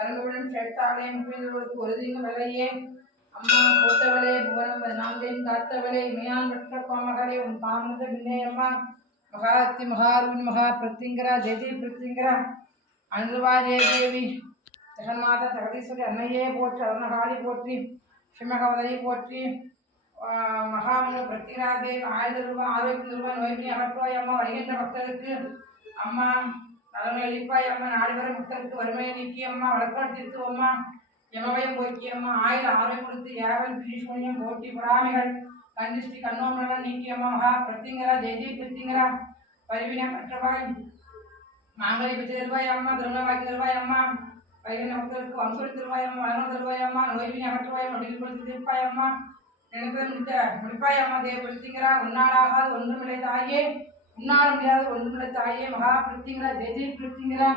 கரங்களுடன் கருங்குடன் சேர்த்தாலே முக்கியங்களுக்கு ஒரு தீங்கு விலையே அம்மா போத்தவளே புவனம் நான்கையும் காத்தவளே இமையான் பெற்ற கோமகளே உன் பாமத விண்ணேயம்மா மகாத்தி மகாருணி மகா பிரத்திங்கரா ஜெயதி பிரத்திங்கரா. அனுருவா ஜெயதேவி ஜெகன்மாதா ஜெகதீஸ்வரி அன்னையே போற்றி அருணகாளி போற்றி சிம்மகவதை போற்றி. ஆஹ் பிரத்திகராதேவி பிரத்திராதேவி ஆயுத ரூபா ஆரோக்கிய ரூபா நோய்மை அகற்றுவாய் அம்மா வருகின்ற பக்தருக்கு. அம்மா நலங்களை அளிப்பாய் அம்மா நாடு வரை பக்தருக்கு வறுமையை நீக்கி அம்மா வழக்கம் திருத்துவம்மா. அம்மா போக்கி அம்மா ஆயுத ஆரோக்கியம் கொடுத்து ஏவல் பீஷ்மணியம் போட்டி பொறாமைகள் கண்டிஷ்டி கண்ணோமெல்லாம் நீக்கி அம்மா மகா பிரத்திங்கரா ஜெய ஜெய் பிரத்திங்கரா. பரிவின கற்றவாய் மாங்கலை பெற்று தருவாய் அம்மா திருமணவாக்கி தருவாய் அம்மா. பையன் முத்தருக்கு வம்சொலி தருவாய் அம்மா வளர்ந்து தருவாய் அம்மா. நோய்வினை அகற்றுவாய் மடியில் கொடுத்து திருப்பாய் அம்மா. நினைப்பதை முடித்த முடிப்பாய் அம்மா தேவ பிரத்திங்கரா. உன்னாலாகாது ஒன்றுமில்லை தாயே. உன்னால் முடியாத ஒன்றுமில்லை தாயே மகா பிரத்திங்கரா ஜெய ஜெய பிரத்திங்கரா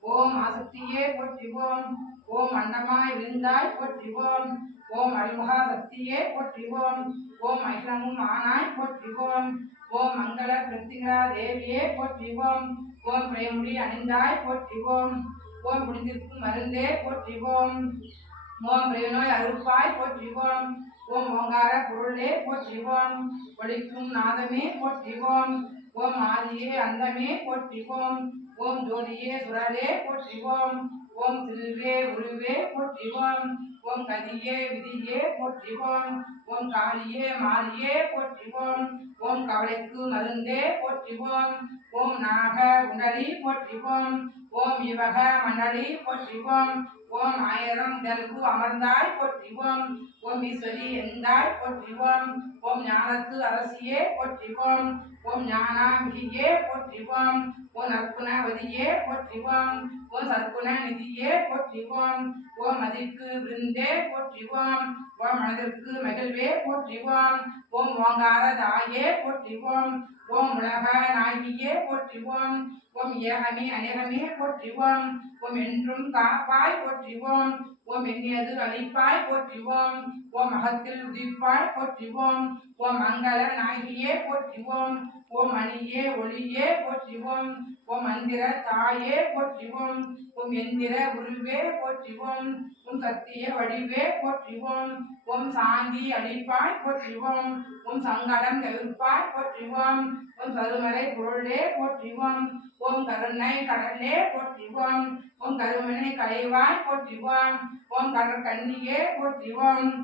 ஓம் ஆசக்தியே போற்றிவோம். ஓம் அன்னமாய் விருந்தாய் போற்றிவோம். ஓம் அல்மகா சக்தியே போற்றிவோம். ஓம் அகிலமும் ஆனாய் போற்றிவோம். ஓம் மங்கள பிரத்திங்கரா தேவியே போற்றிவோம். ஓம் பிரேமுடி அணிந்தாய் போற்றிவோம். ஓம் புனிதிற்கும் மருந்தே போற்றிவோம். ஓம் பிரேனோய் அருப்பாய் போற்றிவோம். ஓம் ஓங்கார பொருளே போற்றிவோம். ஒழிக்கும் நாதமே போற்றிவோம். ஓம் ஆதியே அந்தமே போற்றிவோம் ஓம் ஜோதியே சுரரே போற்றிவோம் ஓம் திருவே உருவே போற்றிவோம் ஓம் கதியே விதியே போற்றிவோம் ஓம் காளியே மாரியே போற்றிவோம் ஓம் கவலைக்கு மருந்தே போற்றிவோம் ஓம் நாக குண்டலி போற்றிவோம் ஓம் இவக மண்டலி போற்றிவோம் ஓம் ஆயிரம் தெலுங்கு அமர்ந்தாய் போற்றிவோம் ஓம் ஈஸ்வரி எந்தாய் போற்றிவோம் ஓம் ஞானத்து அரசியே போற்றிவோம் ஓம் ஞானாம்பிகையே போற்றிவோம் ஓம் நற்குணவதியே போற்றிவோம் ஓம் சற்குண நிதியே போற்றிவோம் ஓம் மதிக்கு விருந்தே போற்றிவோம் ஓம் மனதிற்கு மகிழ்வே போற்றிவோம் ஓம் ஓங்கார தாயே போற்றிவோம் ஓம் உலக நாயகியே போற்றிவோம் ஓம் ஏகமே அநேகமே போற்றிவோம் ஓம் என்றும் காப்பாய் போற்றிவோம் ஓம் எண்ணியது அழிப்பாய் போற்றிவோம் ஓம் அகத்தில் உதிப்பாய் போற்றிவோம் ஓம் மங்கள நாயகியே போற்றிவோம் ஓம் மணியே ஒளியே போற்றிவோம் ஓம் மந்திர தாயே போற்றிவோம். ஓம் எந்திர உருவே போற்றிவோம். ஓம் சத்திய வடிவே போற்றிவோம். ஓம் சாந்தி அடிப்பாய் போற்றிவோம். ஓம் சங்கடம் தவிர்ப்பாய் போற்றிவோம். ஓம் கருமறை பொருளே போற்றிவோம். ஓம் கருணை கடலே போற்றிவோம். ஓம் கருமனை கலைவாய் போற்றிவோம். ஓம் கடற்கண்ணியே போற்றிவோம்.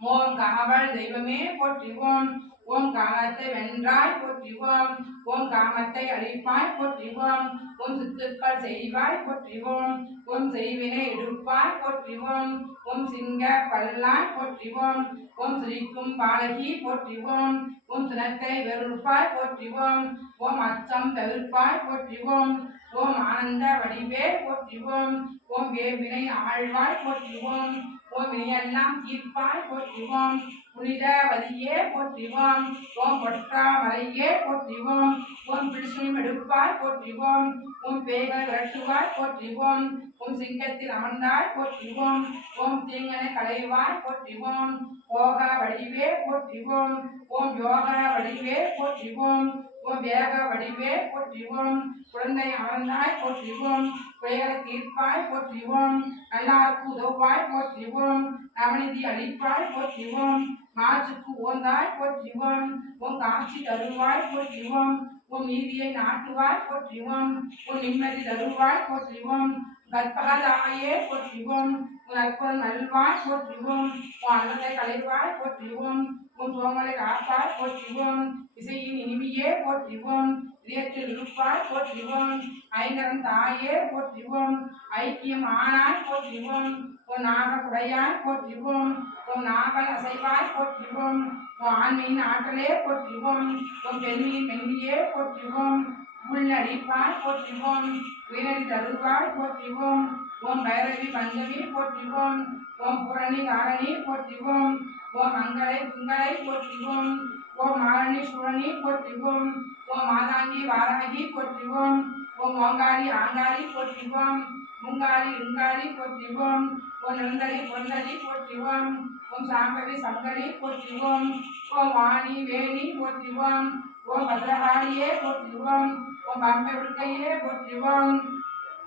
ஓம் காவல் தெய்வமே போற்றிவோம். ஓம் காலத்தை வென்றாய் போற்றிவோம் ஓம் காமத்தை அழிப்பாய் போற்றிவோம் ஓம் சித்துக்கள் செய்வாய் போற்றிவோம் ஓம் செய்வினை எடுப்பாய் போற்றிவோம் ஓம் சிங்க பல்லாய் போற்றிவோம் ஓம் சிரிக்கும் பாலகி போற்றிவோம் ஓம் சினத்தை வெறுப்பாய் போற்றிவோம் ஓம் அச்சம் தவிர்ப்பாய் போற்றிவோம் ஓம் ஆனந்த வடிவே போற்றிவோம் ஓம் வேவினை ஆழ்வாய் போற்றிவோம் ஓம் வினையெல்லாம் தீர்ப்பாய் போற்றிவோம் புனித வதியே போற்றிவோம். ஓம் பொற்றாமலையே போற்றிவோம். ஓம் பிடிசும் எடுப்பாய் போற்றிவோம். ஓம் பேய்கள் விரட்டுவாய் போற்றிவோம். ஓம் சிங்கத்தில் அமர்ந்தாய் போற்றிவோம். ஓம் தீங்கனை களைவாய் போற்றிவோம். போக வடிவே போற்றிவோம். ஓம் யோக வடிவே போற்றிவோம். ஓம் வேக வடிவே போற்றிவோம் குழந்தை அமர்ந்தாய் போற்றிவோம் குறைகளை தீர்ப்பாய் போற்றிவோம் நல்லாருக்கு உதவுவாய் போற்றிவோம் நவநிதி அளிப்பாய் போற்றிவோம் மாற்றுக்கு ஓந்தாய் போற்றிவோம் உன் காட்சி தருவாய் போற்றிவோம் உன் நீதியை நாட்டுவாய் போற்றிவோம் உன் நிம்மதி தருவாய் போற்றிவோம் கற்பகதாயே போற்றிவோம் உன் அற்புதம் நல்வாய் போற்றிவோம் உன் அல்லதை களைவாய் போற்றிவோம் உன் சோமலை காப்பாய் போற்றிவோம் இசையின் இனிமையே போற்றிவோம் இதயத்தில் இருப்பாய் போற்றிவோம் ஐங்கரன் தாயே போற்றிவோம் ஐக்கியம் ஆனாய் போற்றிவோம் உன் நாக குடையாய் போற்றிவோம் உன் நாகல் அசைவாய் போற்றிவோம் உன் ஆண்மையின் ஆற்றலே போற்றிவோம் உன் பெண்மையின் மென்மையே போற்றிவோம் உள்ளடிப்பாய் போற்றிவோம் உயிரடி தருவாய் போற்றிவோம் ஓம் பைரவி பஞ்சமி போற்றிவோம் ஓம் பூரணி காரணி போற்றிவோம் ஓம் மங்களை குங்களை போற்றிவோம் ஓம் மாரணி சூரணி போற்றிவோம் ஓம் மாதாங்கி வாராகி போற்றிவோம் ஓம் ஓங்காரி ஆங்காரி போற்றிவோம் முங்காரி இங்காரி போற்றிவோம் ஓம் நெந்தரி பொன்னரி போற்றிவோம் ஓம் சாம்பவி சங்கரி போற்றிவோம் ஓம் வாணி வேணி போற்றிவோம் ஓம் பத்ரகாளியே போற்றிவோம் ஓம் பம்பை உடுக்கையே போற்றிவோம்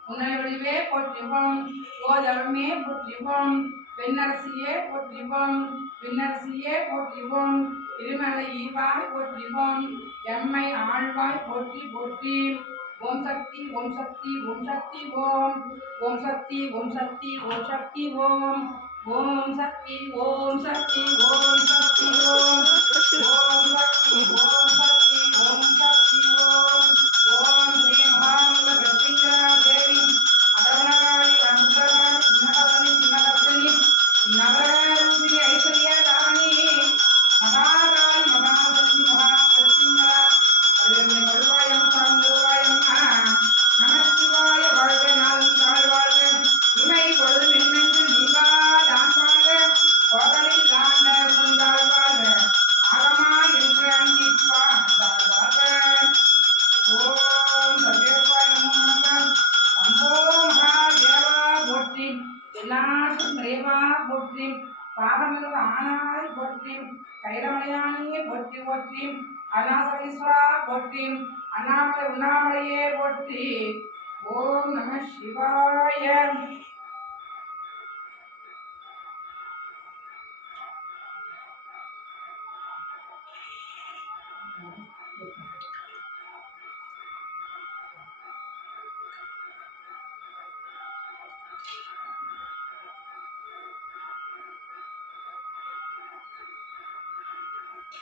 உன்னை வடிவே போற்றிவோம் ஓதவமே போற்றிவோம் பெண்ணரசியே போற்றிவோம் பின்னரசியே போற்றிவோம் திருமலை ஈவாய் போற்றிவோம் எம்மை ஆழ்வாய் போற்றி போற்றி. ஓம் சக்தி ஓம் சக்தி ஓம் சக்தி ஓம். ஓம் சக்தி ஓம் சக்தி ஓம் சக்தி ஓம். ஓம் சக்தி ஓம் சக்தி ஓம் சக்தி ஓம். ஓம் சக்தி ஓம் சக்தி ஓம் சக்தி ஓம். very போற்றி போற்றி அருணாசலேஸ்வரா போற்றி அண்ணாமலை உண்ணாமலையே போற்றி. ஓம் நம சிவாய.